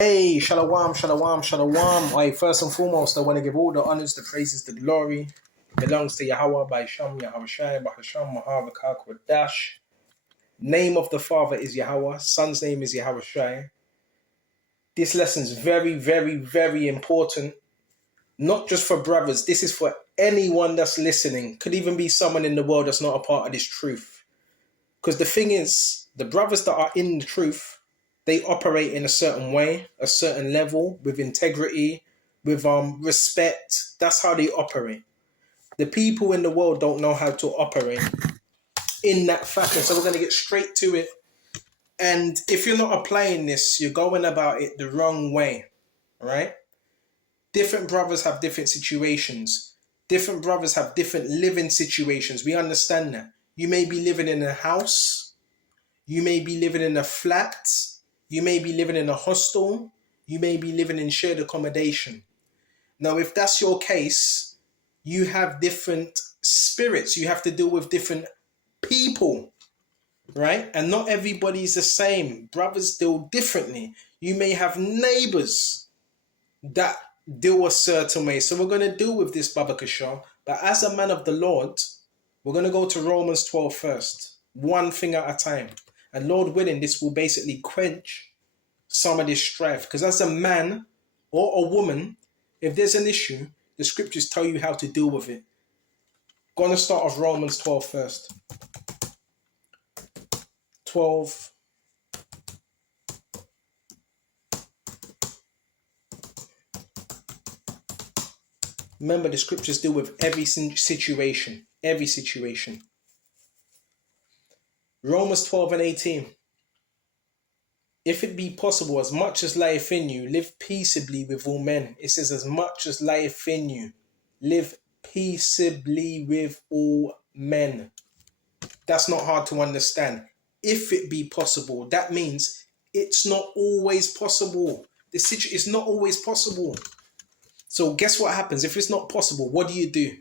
Hey, shalom, shalom, shalom. Hey, first and foremost, I want to give all the honors, the praises, the glory belongs to Yahweh by Sham, Yahweh Shai, Bahasham, Mahavakar, Dash. Name of the Father is Yahweh. Son's name is Yahweh Shai. This lesson is very, very, very important. Not just for brothers. This is for anyone that's listening. Could even be someone in the world that's not a part of this truth. Because the thing is, the brothers that are in the truth, they operate in a certain way, a certain level, with integrity, with respect. That's how they operate. The people in the world don't know how to operate in that fashion. So we're going to get straight to it. And if you're not applying this, you're going about it the wrong way, right? Different brothers have different situations. Different brothers have different living situations. We understand that. You may be living in a house. You may be living in a flat. You may be living in a hostel. You may be living in shared accommodation. Now, if that's your case, you have different spirits. You have to deal with different people, right? And not everybody's the same. Brothers deal differently. You may have neighbors that deal a certain way. So we're going to deal with this, Baba Kishar. But as a man of the Lord, we're going to go to Romans 12 first. One thing at a time. And Lord willing, this will basically quench some of this strife. Because as a man or a woman, if there's an issue, the scriptures tell you how to deal with it. Going to start off Romans 12 first. 12. Remember, the scriptures deal with every situation. Every situation. Romans 12 and 18. If it be possible, as much as lieth in you, live peaceably with all men. It says, as much as lieth in you, live peaceably with all men. That's not hard to understand. If it be possible, that means it's not always possible. The situation is not always possible. So guess what happens? If it's not possible, what do you do?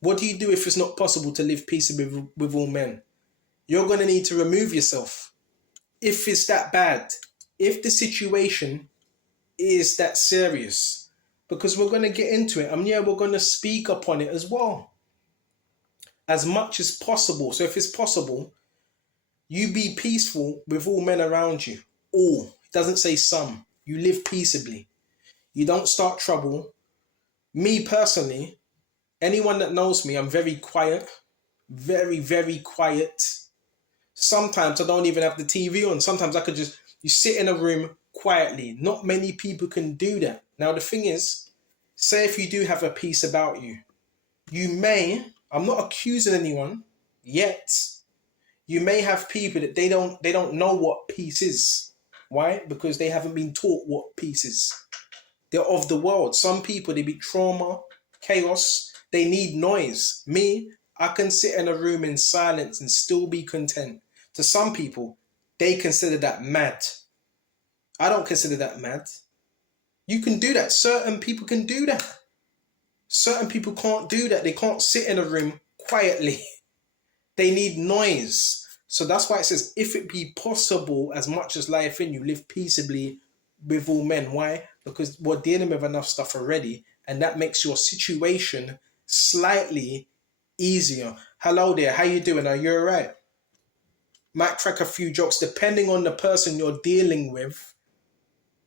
What do you do if it's not possible to live peaceably with all men? You're going to need to remove yourself. If it's that bad, if the situation is that serious, because we're going to get into it, and yeah, we're going to speak upon it as well. As much as possible. So if it's possible, you be peaceful with all men around you. All. It doesn't say some. You live peaceably. You don't start trouble. Me personally, anyone that knows me, I'm very quiet. Very, very quiet. Sometimes I don't even have the TV on. Sometimes I could just, you sit in a room quietly. Not many people can do that. Now the thing is, say if you do have a peace about you, you may, I'm not accusing anyone yet, you may have people that they don't know what peace is. Why? Because they haven't been taught what peace is. They're of the world. Some people, they be trauma, chaos, they need noise. Me, I can sit in a room in silence and still be content. To some people, they consider that mad. I don't consider that mad. You can do that. Certain people can do that. Certain people can't do that. They can't sit in a room quietly. They need noise. So that's why it says, if it be possible, as much as life in you, live peaceably with all men. Why? Because we're dealing with enough stuff already, and that makes your situation slightly easier. Hello there, how you doing? Are you all right? Might crack a few jokes depending on the person you're dealing with.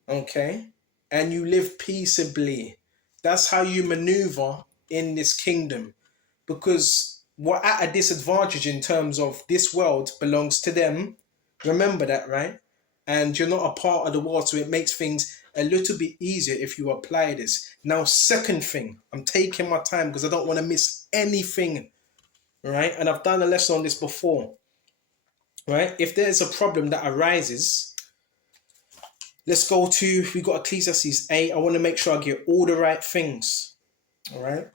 Okay? And you live peaceably. That's how you maneuver in this kingdom. Because we're at a disadvantage in terms of this world belongs to them. Remember that, right? And you're not a part of the world, so it makes things a little bit easier if you apply this. Now, second thing, I'm taking my time because I don't want to miss anything, right? And I've done a lesson on this before, right? If there's a problem that arises, let's go to, we got Ecclesiastes 8. I want to make sure I get all the right things, all right?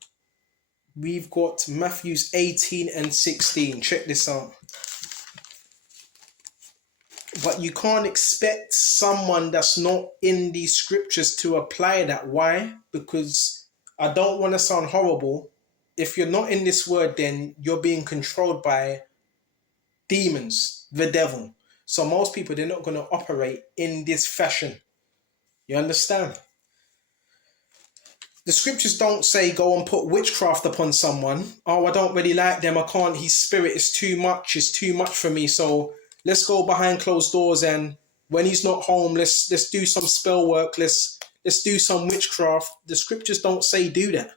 We've got Matthews 18 and 16. Check this out. But you can't expect someone that's not in these scriptures to apply that. Why? Because I don't want to sound horrible. If you're not in this word, then you're being controlled by demons, the devil. So most people, they're not going to operate in this fashion. You understand? The scriptures don't say go and put witchcraft upon someone. Oh, I don't really like them. I can't. His spirit is too much. It's too much for me. So let's go behind closed doors, and when he's not home, let's do some spell work. Let's do some witchcraft. The scriptures don't say do that.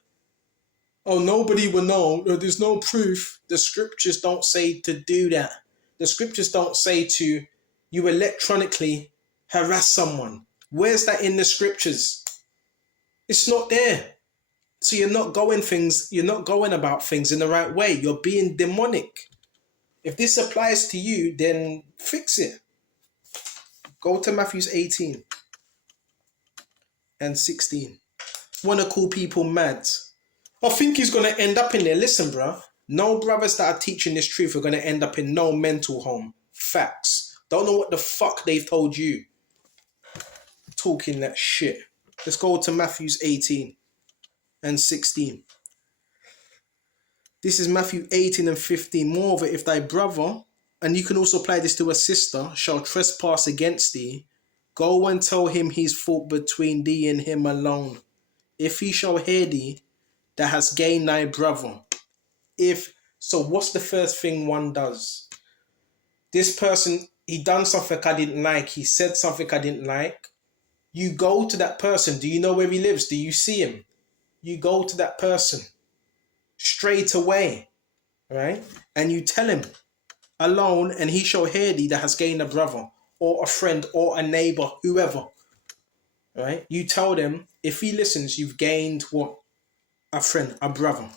Oh, nobody will know. There's no proof. The scriptures don't say to do that. The scriptures don't say to you electronically harass someone. Where's that in the scriptures? It's not there. So you're not going about things in the right way. You're being demonic. If this applies to you, then fix it. Go to Matthew 18 and 16. Want to call people mad. I think he's going to end up in there. Listen, bro. No brothers that are teaching this truth are going to end up in no mental home. Facts. Don't know what the fuck they've told you. Talking that shit. Let's go to Matthew 18 and 16. This is Matthew 18 and 15. Moreover, if thy brother, and you can also apply this to a sister, shall trespass against thee, go and tell him his fault between thee and him alone. If he shall hear thee, that has gained thy brother. So what's the first thing one does? This person, he done something I didn't like. He said something I didn't like. You go to that person. Do you know where he lives? Do you see him? You go to that person straight away, right? And you tell him alone, and he shall hear thee that has gained a brother or a friend or a neighbor, whoever, right? You tell them, if he listens, you've gained what? A friend, a brother.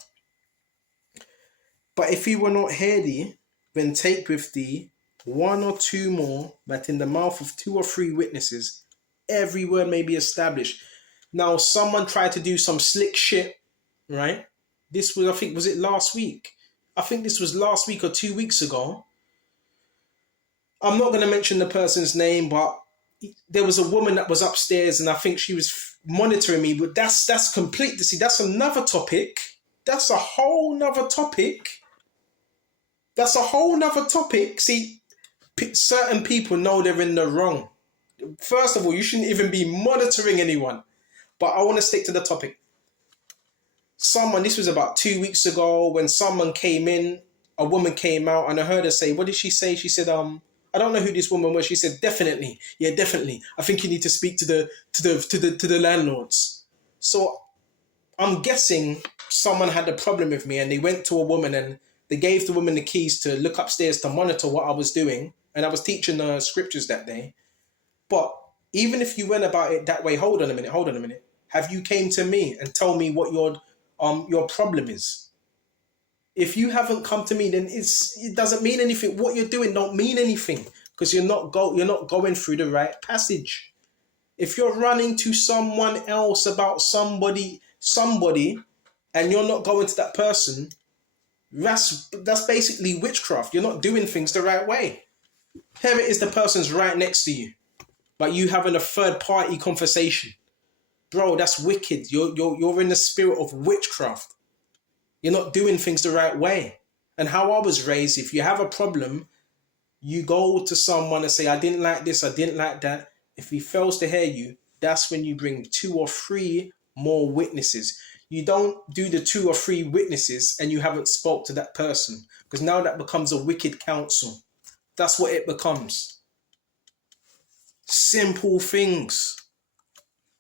But if he will not hear thee, then take with thee one or two more, that in the mouth of 2 or 3 witnesses, every word may be established. Now, someone tried to do some slick shit, right? This was, I think, was it last week? I think this was last week or 2 weeks ago. I'm not going to mention the person's name, but there was a woman that was upstairs, and I think she was monitoring me. But that's complete. See, that's another topic. That's a whole nother topic. That's a whole nother topic. See, certain people know they're in the wrong. First of all, you shouldn't even be monitoring anyone. But I want to stick to the topic. This was about 2 weeks ago, when someone came in, a woman came out, and I heard her say, what did she say? She said, I don't know who this woman was. She said, definitely. Yeah, definitely. I think you need to speak to the landlords. So I'm guessing someone had a problem with me, and they went to a woman, and they gave the woman the keys to look upstairs to monitor what I was doing. And I was teaching the scriptures that day. But even if you went about it that way, hold on a minute. Have you came to me and told me what your problem is? If you haven't come to me, then it doesn't mean anything. What you're doing don't mean anything, because you're not going through the right passage. If you're running to someone else about somebody, and you're not going to that person, that's basically witchcraft. You're not doing things the right way. Here it is, the person's right next to you, but you having a third party conversation. Bro, that's wicked. You're in the spirit of witchcraft. You're not doing things the right way. And how I was raised, if you have a problem, you go to someone and say, I didn't like this, I didn't like that. If he fails to hear you, that's when you bring 2 or 3 more witnesses. You don't do the 2 or 3 witnesses and you haven't spoke to that person, because now that becomes a wicked counsel. That's what it becomes. Simple things.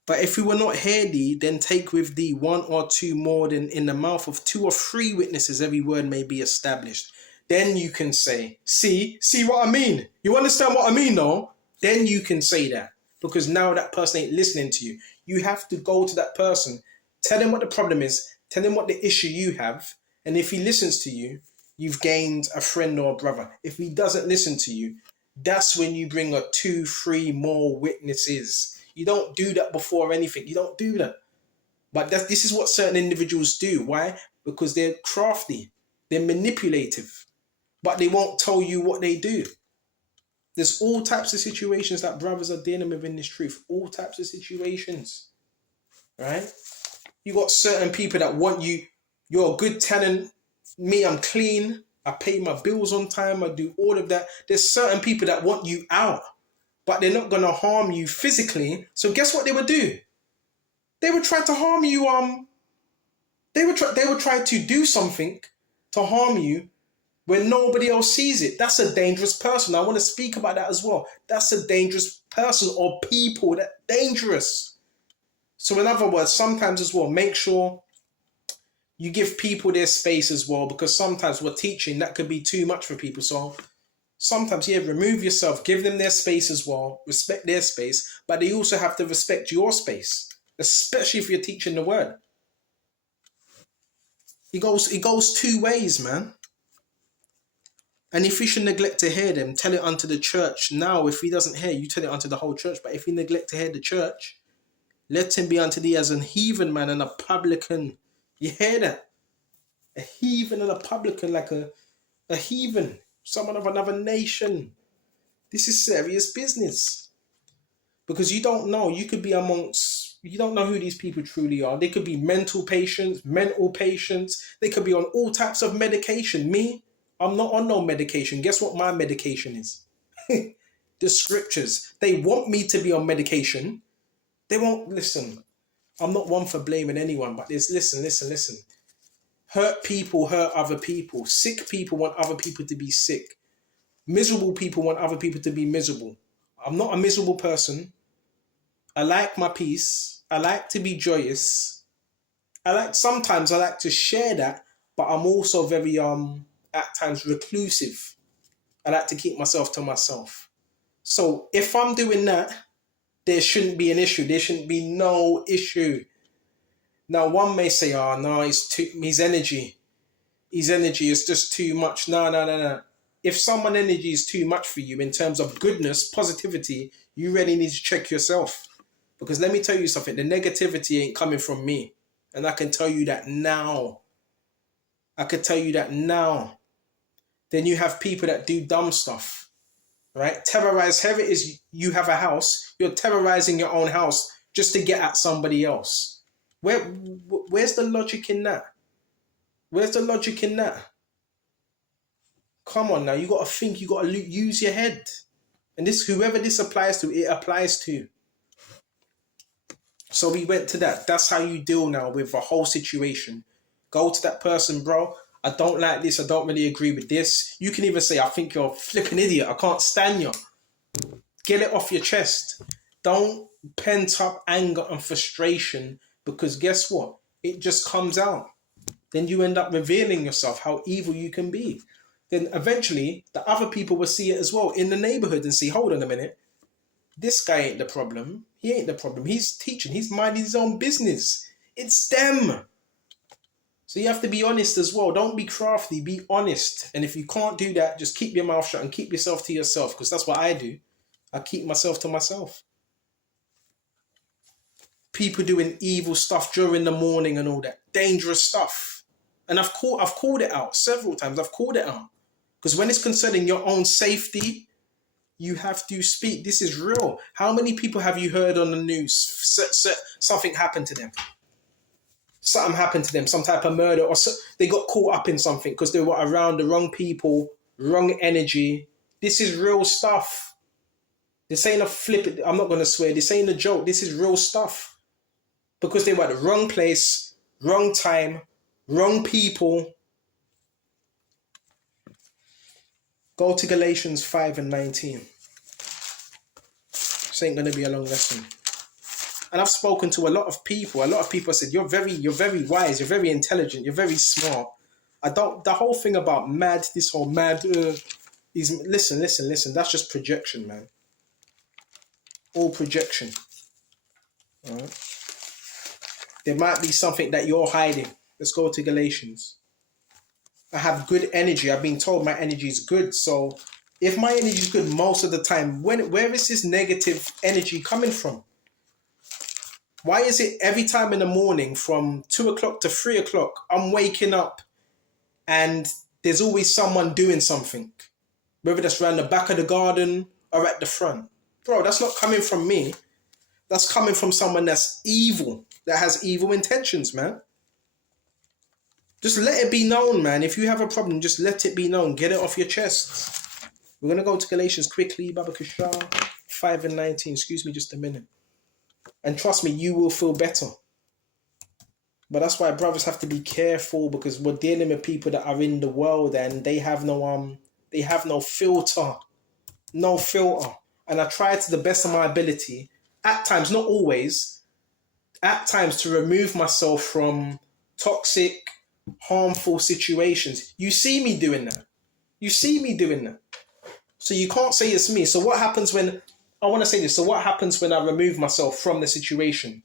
But if we will not hear thee, then take with thee 1 or 2 more, than in the mouth of 2 or 3 witnesses every word may be established. Then you can say, see what I mean? You understand what I mean, though? Then you can say that, because now that person ain't listening to you. You have to go to that person, tell him what the problem is, tell him what the issue you have, and if he listens to you, you've gained a friend or a brother. If he doesn't listen to you, that's when you bring 2, 3 more witnesses. You don't do that before anything. You don't do that. But this is what certain individuals do. Why? Because they're crafty. They're manipulative. But they won't tell you what they do. There's all types of situations that brothers are dealing with in this truth. All types of situations. Right? You got certain people that want you. You're a good tenant. Me, I'm clean. I pay my bills on time. I do all of that. There's certain people that want you out. but they're not gonna harm you physically. So guess what they would do? They would try to harm you. They would try to do something to harm you when nobody else sees it. That's a dangerous person. I want to speak about that as well. That's a dangerous person or people that dangerous. So in other words, sometimes as well, make sure you give people their space as well, because sometimes we're teaching that could be too much for people. So sometimes, yeah, remove yourself, give them their space as well, respect their space, but they also have to respect your space, especially if you're teaching the word. It goes two ways, man. And if you should neglect to hear them, tell it unto the church. Now, if he doesn't hear, you tell it unto the whole church. But if you neglect to hear the church, let him be unto thee as an heathen man and a publican. You hear that? A heathen and a publican, like a heathen, someone of another nation. This is serious business. Because you don't know, you could be amongst, you don't know who these people truly are. They could be mental patients, they could be on all types of medication. Me, I'm not on no medication. Guess what my medication is? The scriptures. They want me to be on medication. They won't listen. I'm not one for blaming anyone, but there's listen. Hurt people hurt other people. Sick people want other people to be sick. Miserable people want other people to be miserable. I'm not a miserable person. I like my peace. I like to be joyous. Sometimes I like to share that, but I'm also very at times reclusive. I like to keep myself to myself. So if I'm doing that, there shouldn't be an issue. There shouldn't be no issue. Now one may say, oh no, his energy is just too much. No. If someone's energy is too much for you in terms of goodness, positivity, you really need to check yourself. Because let me tell you something, the negativity ain't coming from me. And I can tell you that now. Then you have people that do dumb stuff, right? Terrorize, here it is, you have a house, you're terrorizing your own house just to get at somebody else. Where's the logic in that? Come on now, you got to think, you got to use your head. And this, whoever this applies to, it applies to. So we went to that. That's how you deal now with the whole situation. Go to that person, bro. I don't like this. I don't really agree with this. You can even say, I think you're a flipping idiot. I can't stand you. Get it off your chest. Don't pent up anger and frustration, because guess what? It just comes out. Then you end up revealing yourself, how evil you can be. Then eventually the other people will see it as well in the neighborhood and see, hold on a minute. This guy ain't the problem. He ain't the problem. He's teaching. He's minding his own business. It's them. So you have to be honest as well. Don't be crafty. Be honest. And if you can't do that, just keep your mouth shut and keep yourself to yourself, because that's what I do. I keep myself to myself. People doing evil stuff during the morning and all that. Dangerous stuff. And I've called it out several times. I've called it out. Because when it's concerning your own safety, you have to speak. This is real. How many people have you heard on the news? Something happened to them. Something happened to them. Some type of murder, or they got caught up in something because they were around the wrong people, wrong energy. This is real stuff. This ain't a flip. I'm not going to swear. This ain't a joke. This is real stuff. Because they were at the wrong place, wrong time, wrong people. Go to Galatians 5:19. This ain't going to be a long lesson. And I've spoken to a lot of people. A lot of people said, you're very wise, you're very intelligent, you're very smart. The whole thing about mad, this whole mad, is, listen. That's just projection, man. All projection. All right. There might be something that you're hiding. Let's go to Galatians. I have good energy. I've been told my energy is good. So if my energy is good most of the time, where is this negative energy coming from? Why is it every time in the morning from 2 o'clock to 3 o'clock, I'm waking up and there's always someone doing something, whether that's around the back of the garden or at the front? Bro, that's not coming from me. That's coming from someone that's evil, that has evil intentions, man. Just let it be known, man. If you have a problem, just let it be known. Get it off your chest. We're going to go to Galatians quickly, Baba Kushar. 5 and 19. Excuse me just a minute. And trust me, you will feel better. But that's why brothers have to be careful, because we're dealing with people that are in the world and they have no filter. No filter. And I try to the best of my ability, at times, not always, at times to remove myself from toxic, harmful situations. You see me doing that. You see me doing that. So you can't say it's me. So what happens when, I want to say this, so what happens when I remove myself from the situation?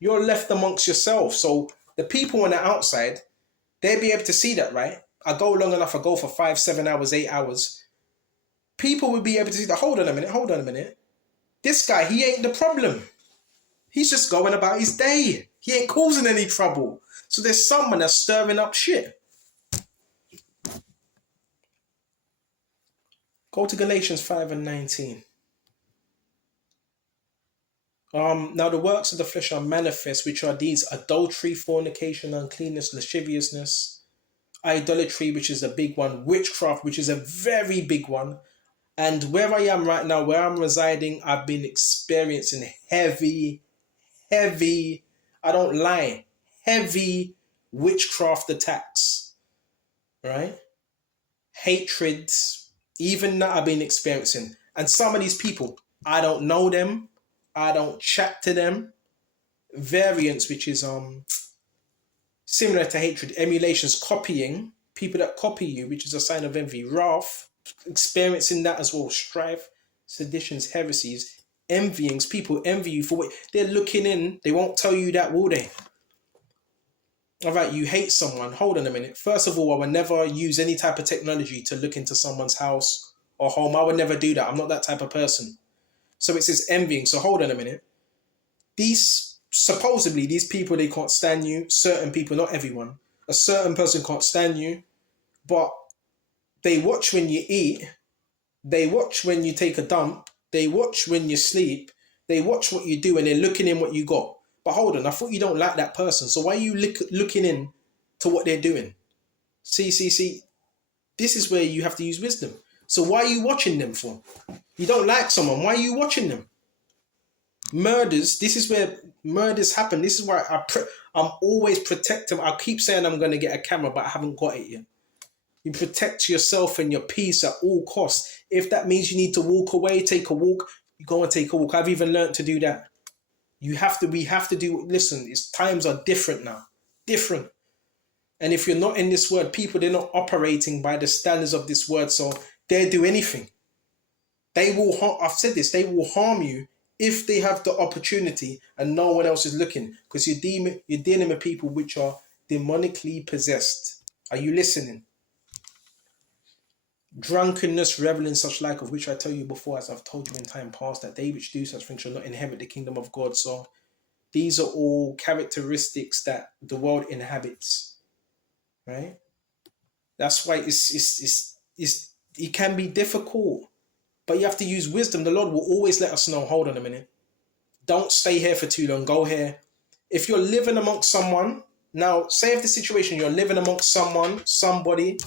You're left amongst yourself. So the people on the outside, they'll be able to see that, right? I go long enough, I go for 5, 7 hours, 8 hours. People will be able to see that, hold on a minute. This guy, he ain't the problem. He's just going about his day. He ain't causing any trouble. So there's someone that's stirring up shit. Go to Galatians 5 and 19. Now the works of the flesh are manifest, which are these: adultery, fornication, uncleanness, lasciviousness, idolatry, which is a big one, witchcraft, which is a very big one. And where I am right now, where I'm residing, I've been experiencing heavy, I don't lie, heavy witchcraft attacks, right? Hatred, even that I've been experiencing. And some of these people, I don't know them, I don't chat to them. Variance, which is similar to hatred, emulations, copying, people that copy you, which is a sign of envy, wrath, experiencing that as well, strife, seditions, heresies, envyings. People envy you for what they're looking in. They won't tell you that, will they? All right, you hate someone. Hold on a minute. First of all, I would never use any type of technology to look into someone's house or home. I would never do that. I'm not that type of person. So it says envying. So hold on a minute. Supposedly, these people, they can't stand you. Certain people, not everyone. A certain person can't stand you, but they watch when you eat. They watch when you take a dump. They watch when you sleep. They watch what you do, and they're looking in what you got. But hold on, I thought you don't like that person. So why are you looking in to what they're doing? See. This is where you have to use wisdom. So why are you watching them for? You don't like someone. Why are you watching them? Murders. This is where murders happen. This is why I'm always protective. I keep saying I'm going to get a camera, but I haven't got it yet. You protect yourself and your peace at all costs. If that means you need to walk away, take a walk, you go and take a walk. I've even learned to do that. We have to do, listen, times are different now. Different. And if you're not in this word, people, they're not operating by the standards of this word, so they'll do anything. They will harm, I've said this, they will harm you if they have the opportunity and no one else is looking, because you're dealing with people which are demonically possessed. Are you listening? Drunkenness, reveling, such like, of which I tell you before, as I've told you in time past, that they which do such things shall not inherit the kingdom of God. So these are all characteristics that the world inhabits, right? That's why it can be difficult, but you have to use wisdom. The Lord will always let us know, hold on a minute, don't stay here for too long, go here. If you're living amongst someone, now say if the situation, you're living amongst somebody,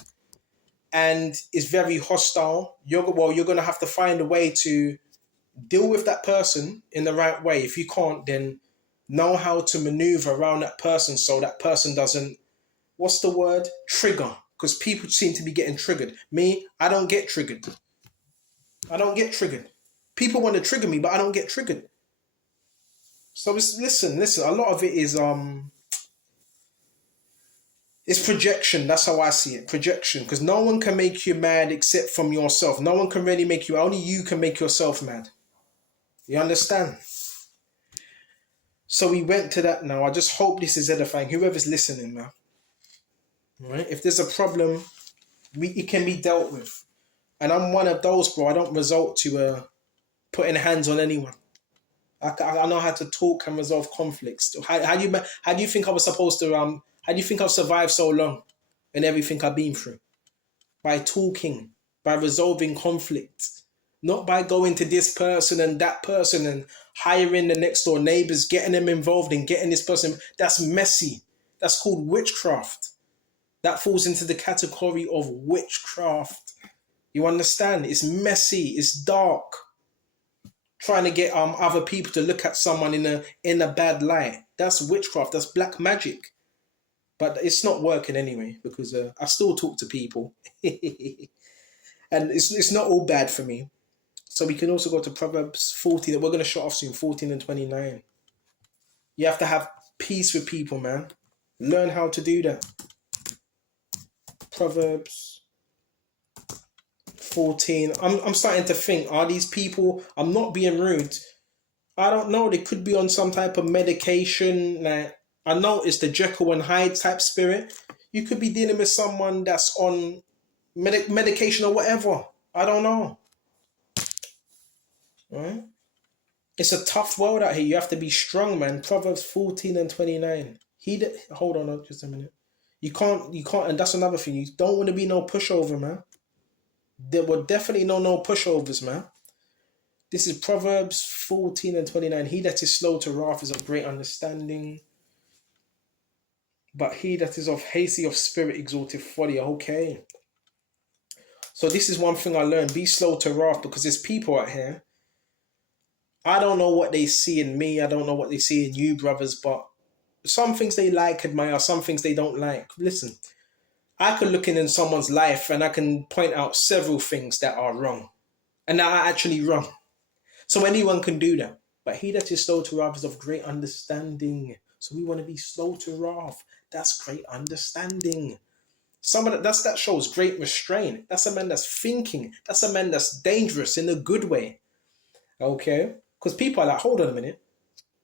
and is very hostile, you're going to have to find a way to deal with that person in the right way. If you can't, then know how to maneuver around that person so that person doesn't, what's the word? Trigger. Because people seem to be getting triggered. Me, I don't get triggered. People want to trigger me, but I don't get triggered. So listen, a lot of it is it's projection. That's how I see it. Projection. Because no one can make you mad except from yourself. No one can really make you. Only you can make yourself mad. You understand? So we went to that now. I just hope this is edifying. Whoever's listening now. Right? If there's a problem, it can be dealt with. And I'm one of those, bro. I don't resort to putting hands on anyone. I know how to talk and resolve conflicts. How do you think I was supposed to how do you think I've survived so long and everything I've been through? By talking, by resolving conflict, not by going to this person and that person and hiring the next door neighbors, getting them involved and getting this person. That's messy. That's called witchcraft. That falls into the category of witchcraft. You understand? It's messy. It's dark. trying to get other people to look at someone in a bad light. That's witchcraft. That's black magic. But it's not working anyway because I still talk to people, and it's not all bad for me. So we can also go to Proverbs 14 that we're going to shut off soon, 14 and 29. You have to have peace with people, man. Learn how to do that. Proverbs 14. I'm starting to think, are these people, I'm not being rude. I don't know. They could be on some type of medication. Like, I know it's the Jekyll and Hyde type spirit. You could be dealing with someone that's on medication or whatever. I don't know. Right? It's a tough world out here. You have to be strong, man. Proverbs 14 and 29. Hold on just a minute. You can't, and that's another thing. You don't want to be no pushover, man. There were definitely no pushovers, man. This is Proverbs 14 and 29. He that is slow to wrath is of great understanding, but he that is of hasty of spirit exalteth folly. Okay. So this is one thing I learned. Be slow to wrath, because there's people out here. I don't know what they see in me. I don't know what they see in you, brothers, but some things they like, admire, some things they don't like. Listen, I could look in someone's life and I can point out several things that are wrong and that are actually wrong. So anyone can do that. But he that is slow to wrath is of great understanding. So we want to be slow to wrath. That's great understanding. Someone that shows great restraint. That's a man that's thinking. That's a man that's dangerous in a good way. Okay? Because people are like, hold on a minute.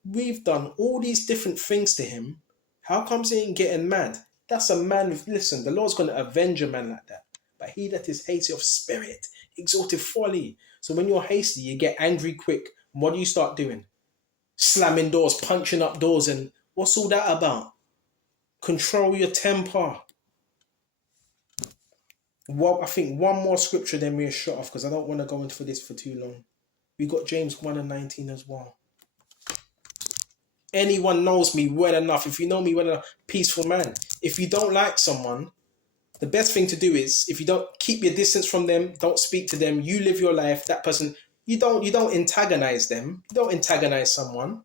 We've done all these different things to him. How comes he ain't getting mad? That's a man with, listen, the Lord's going to avenge a man like that. But he that is hasty of spirit, exalted folly. So when you're hasty, you get angry quick. What do you start doing? Slamming doors, punching up doors, and what's all that about? Control your temper. Well, I think one more scripture, then we're shut off, because I don't want to go into this for too long. We got James 1 and 19 as well. Anyone knows me well enough. If you know me well enough, peaceful man. If you don't like someone, the best thing to do is, if you don't, keep your distance from them, don't speak to them, you live your life, that person, you don't antagonize them. You don't antagonize someone.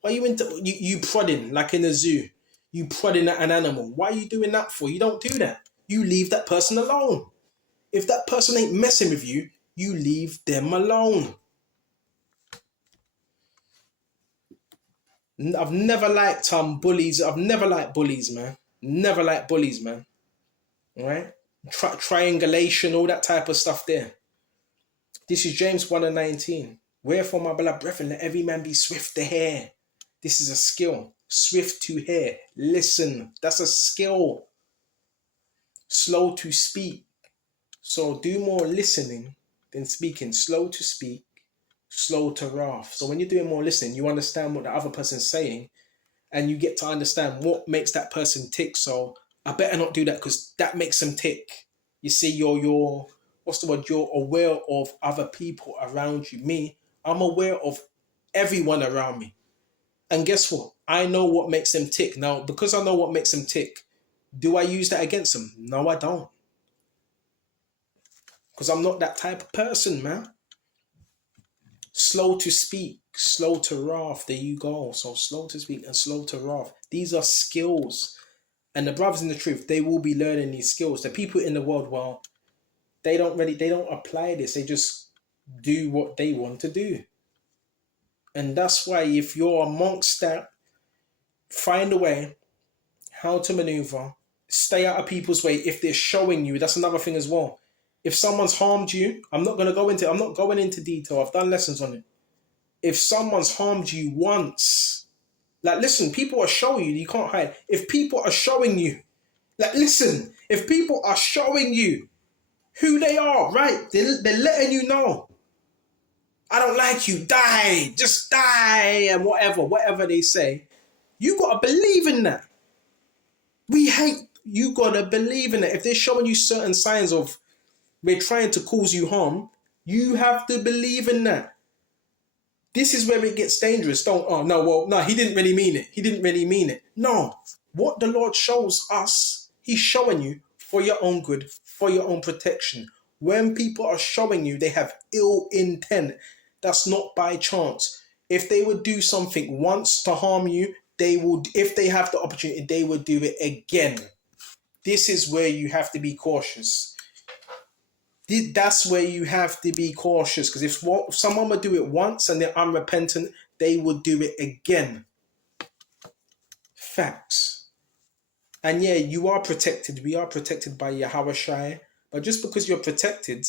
Why are you prodding like in a zoo? You prodding at an animal. Why are you doing that for? You don't do that. You leave that person alone. If that person ain't messing with you, you leave them alone. I've never liked bullies. I've never liked bullies, man. Never liked bullies, man. All right? Triangulation, all that type of stuff there. This is James 1 and 19. Wherefore, my beloved brethren, let every man be swift to hear. This is a skill. Swift to hear. Listen. That's a skill. Slow to speak. So do more listening than speaking. Slow to speak. Slow to wrath. So when you're doing more listening, you understand what the other person's saying, and you get to understand what makes that person tick. So I better not do that because that makes them tick. You see, you're what's the word? You're aware of other people around you. Me, I'm aware of everyone around me. And guess what? I know what makes them tick. Now, because I know what makes them tick, do I use that against them? No, I don't. Because I'm not that type of person, man. Slow to speak, slow to wrath. There you go. So slow to speak and slow to wrath. These are skills. And the brothers in the truth, they will be learning these skills. The people in the world, well, they don't apply this. They just do what they want to do. And that's why if you're amongst that, find a way how to maneuver. Stay out of people's way if they're showing you. That's another thing as well. If someone's harmed you, I'm not going into detail. I've done lessons on it. If someone's harmed you once, like, listen, people are showing you, you can't hide. If people are showing you, like, listen, if people are showing you who they are, right? They're letting you know. I don't like you, die, just die, and whatever they say. You got to believe in that. You got to believe in it. If they're showing you certain signs of we're trying to cause you harm, you have to believe in that. This is where it gets dangerous. He didn't really mean it. He didn't really mean it. No. What the Lord shows us, he's showing you for your own good, for your own protection. When people are showing you, they have ill intent. That's not by chance. If they would do something once to harm you, they would, if they have the opportunity, they would do it again. This is where you have to be cautious. That's where you have to be cautious, because if someone would do it once and they're unrepentant, they would do it again. Facts. And yeah, you are protected. We are protected by Yahweh Shai. But just because you're protected,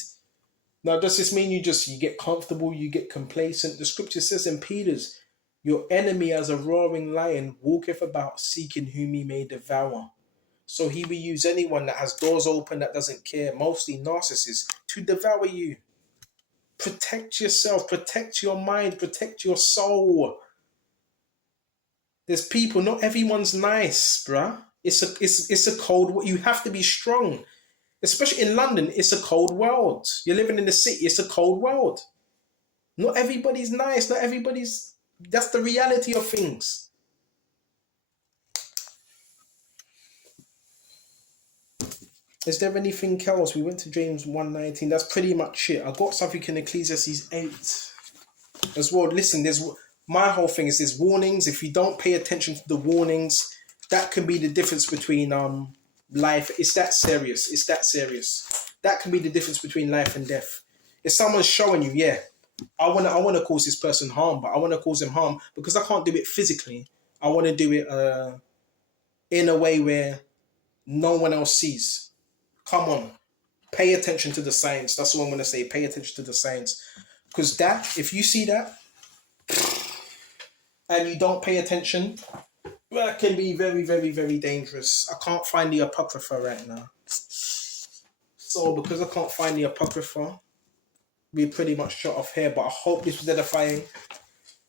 now does this mean you get comfortable, you get complacent? The scripture says in Peter's, your enemy as a roaring lion walketh about seeking whom he may devour. So he will use anyone that has doors open, that doesn't care, mostly narcissists, to devour you. Protect yourself, protect your mind, protect your soul. There's people, not everyone's nice, bruh. It's a cold, you have to be strong. Especially in London, it's a cold world. You're living in the city, it's a cold world. Not everybody's nice, that's the reality of things. Is there anything else? We went to James 1:19. That's pretty much it. I got something in Ecclesiastes 8 as well. Listen, my whole thing is there's warnings. If you don't pay attention to the warnings, that can be the difference between life. It's that serious. That can be the difference between life and death. If someone's showing you, yeah, I wanna cause this person harm, but I wanna cause them harm because I can't do it physically. I wanna do it in a way where no one else sees. Come on, pay attention to the signs. That's what I'm gonna say. Pay attention to the signs, because if you see that and you don't pay attention, that can be very, very, very dangerous. I can't find the Apocrypha right now. So because I can't find the Apocrypha, we pretty much shut off here. But I hope this was edifying.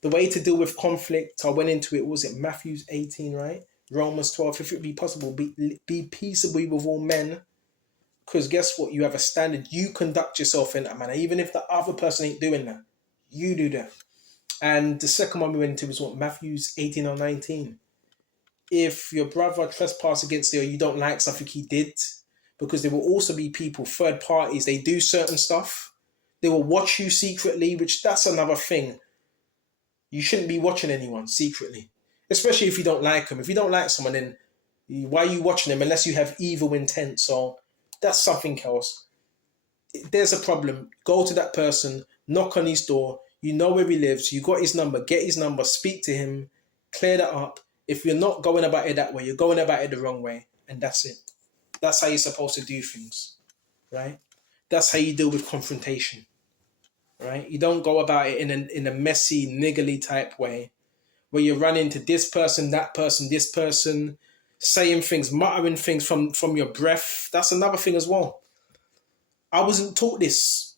The way to deal with conflict, I went into it, was it Matthew 18, right? Romans 12, if it be possible, be peaceable with all men. Because guess what? You have a standard. You conduct yourself in that manner. Even if the other person ain't doing that, you do that. And the second one we went into was what? Matthew 18 or 19. If your brother trespass against you or you don't like something he did, because there will also be people, third parties, they do certain stuff. They will watch you secretly, which that's another thing. You shouldn't be watching anyone secretly, especially if you don't like them. If you don't like someone, then why are you watching them unless you have evil intent? So that's something else. If there's a problem, go to that person, knock on his door. You know where he lives. You got his number. Get his number. Speak to him. Clear that up. If you're not going about it that way, you're going about it the wrong way. And that's it. That's how you're supposed to do things. Right? That's how you deal with confrontation. Right? You don't go about it in a messy, niggly type way where you run into this person, that person, this person, saying things, muttering things from your breath. That's another thing as well. I wasn't taught this.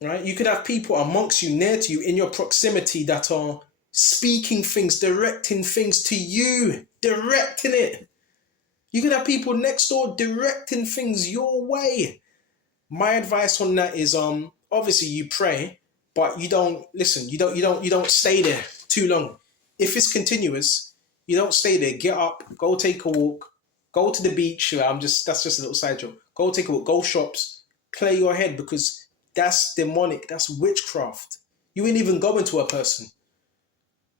Right? You could have people amongst you, near to you, in your proximity that are speaking things, directing things to you, directing it. You could have people next door directing things your way. My advice on that is obviously you pray, but you don't listen. You don't stay there too long. If it's continuous, you don't stay there. Get up, go take a walk, go to the beach. That's just a little side joke. Go take a walk, go shops, clear your head, because that's demonic. That's witchcraft. You ain't even going to a person.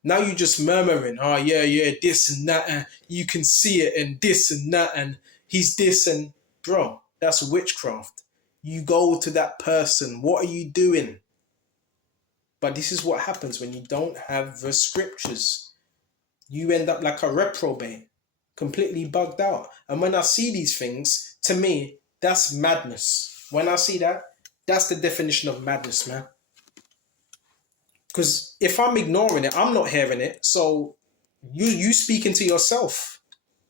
Now you just murmuring, oh yeah, this and that, and you can see it, and this and that, and he's this, and bro, that's witchcraft. You go to that person. What are you doing? But this is what happens when you don't have the scriptures. You end up like a reprobate, completely bugged out. And when I see these things, to me, that's madness. When I see that, that's the definition of madness, man. Because if I'm ignoring it, I'm not hearing it. So you speaking to yourself.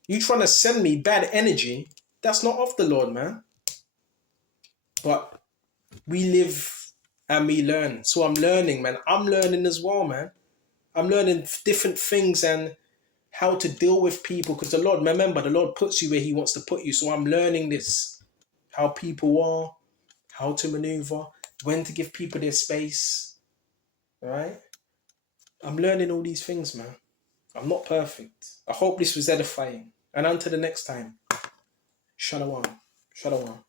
You trying to send me bad energy. That's not of the Lord, man. But we live and we learn. So I'm learning, man. I'm learning as well, man. I'm learning different things and how to deal with people. Because the Lord, remember, the Lord puts you where he wants to put you. So I'm learning this. How people are. How to maneuver. When to give people their space. Right? I'm learning all these things, man. I'm not perfect. I hope this was edifying. And until the next time. Shalom. Shalom.